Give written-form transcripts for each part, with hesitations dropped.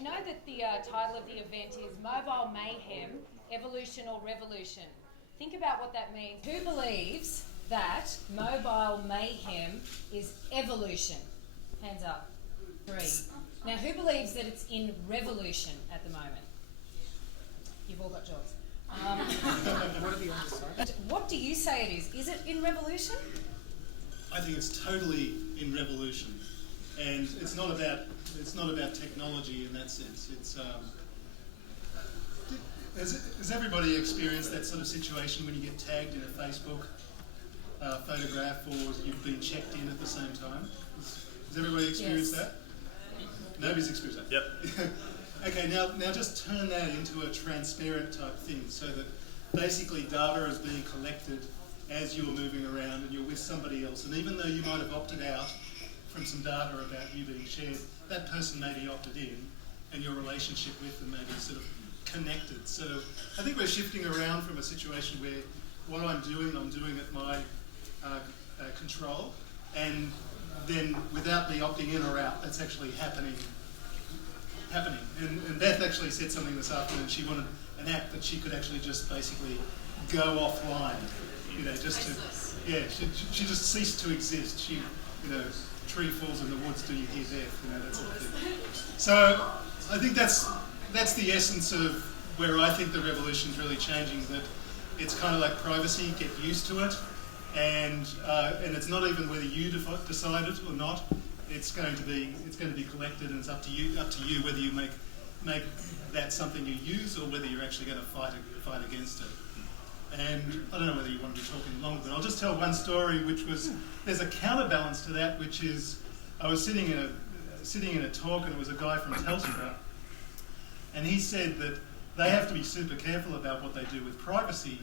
you know that the title of the event is Mobile Mayhem, Evolution or Revolution. Think about what that means. Who believes that Mobile Mayhem is evolution? Hands up. 3. Now, who believes that it's in revolution at the moment? You've all got jobs. What are the answers? What do you say it is? Is it in revolution? I think it's totally in revolution, and it's not about technology in that sense. It's has everybody experienced that sort of situation when you get tagged in a Facebook photograph, or you've been checked in at the same time? Has everybody experienced that? Nobody's experienced that. Yep. Okay, now just turn that into a transparent type thing, so that basically data is being collected as you're moving around and you're with somebody else, and even though you might have opted out from some data about you being shared, that person may be opted in, and your relationship with them may be sort of connected. So I think we're shifting around from a situation where what I'm doing at my control, and then without me opting in or out, that's actually happening. And Beth actually said something this afternoon. She wanted an app that she could actually just basically go offline, just to, she just ceased to exist. She, tree falls in the woods, do you hear death, that sort of thing. So I think that's the essence of where I think the revolution's really changing, that it's kind of like privacy, get used to it, and it's not even whether you decide it or not. It's going to be collected, and it's up to you whether you make that something you use or whether you're actually going to fight against it. And I don't know whether you want to be talking longer, but I'll just tell one story, which was, there's a counterbalance to that, which is, I was sitting in a talk, and it was a guy from Telstra, and he said that they have to be super careful about what they do with privacy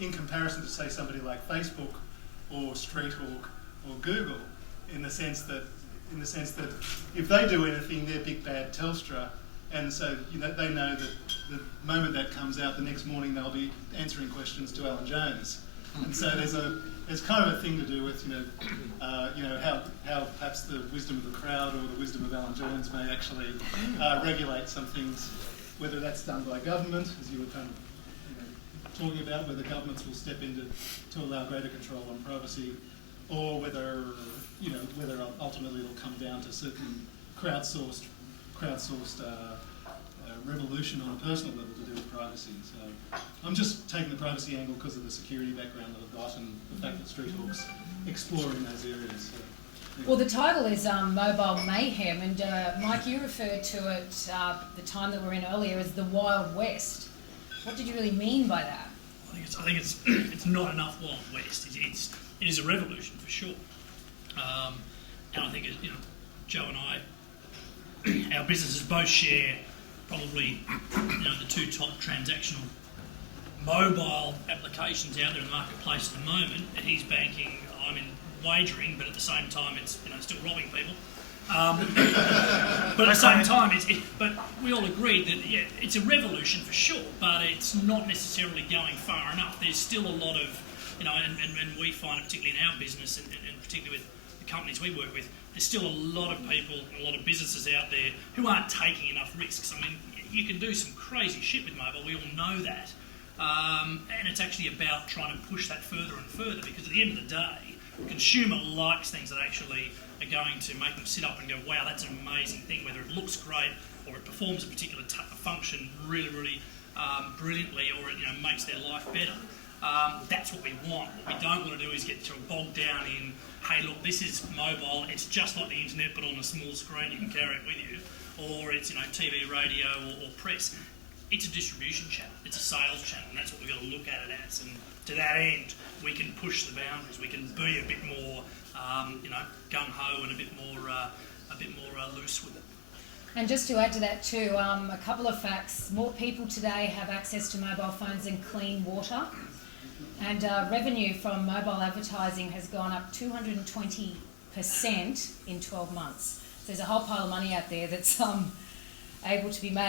in comparison to, say, somebody like Facebook or StreetHawk or Google, in the sense that if they do anything, they're big bad Telstra, and so they know that the moment that comes out, the next morning they'll be answering questions to Alan Jones, and so there's kind of a thing to do with how perhaps the wisdom of the crowd or the wisdom of Alan Jones may actually regulate some things, whether that's done by government, as you were kind of talking about, whether governments will step in to allow greater control on privacy, or whether ultimately it'll come down to certain crowdsourced revolution on a personal level to do with privacy. So I'm just taking the privacy angle because of the security background that I've got and the fact that StreetHawk's exploring those areas. So, yeah. Well, the title is Mobile Mayhem, and Mike, you referred to it the time that we're in earlier as the Wild West. What did you really mean by that? I think it's not enough Wild West. It is a revolution for sure. And I think Joe and I, our businesses both share probably the two top transactional mobile applications out there in the marketplace at the moment. He's banking, I'm in wagering, but at the same time it's still robbing people. But at the same time, but we all agreed that it's a revolution for sure, but it's not necessarily going far enough. There's still a lot of and we find it particularly in our business and particularly with the companies we work with, there's still a lot of people, a lot of businesses out there who aren't taking enough risks. I mean, you can do some crazy shit with mobile, we all know that. And it's actually about trying to push that further and further, because at the end of the day, the consumer likes things that actually are going to make them sit up and go, wow, that's an amazing thing, whether it looks great or it performs a particular function really, really brilliantly, or it makes their life better. That's what we want. What we don't want to do is get bogged down in, hey, look, this is mobile, it's just like the internet but on a small screen, you can carry it with you, or it's TV, radio, or press. It's a distribution channel, it's a sales channel, and that's what we've got to look at it as. And to that end, we can push the boundaries, we can be a bit more, gung-ho and a bit more loose with it. And just to add to that too, a couple of facts. More people today have access to mobile phones than clean water. And revenue from mobile advertising has gone up 220% in 12 months. So there's a whole pile of money out there that's able to be made.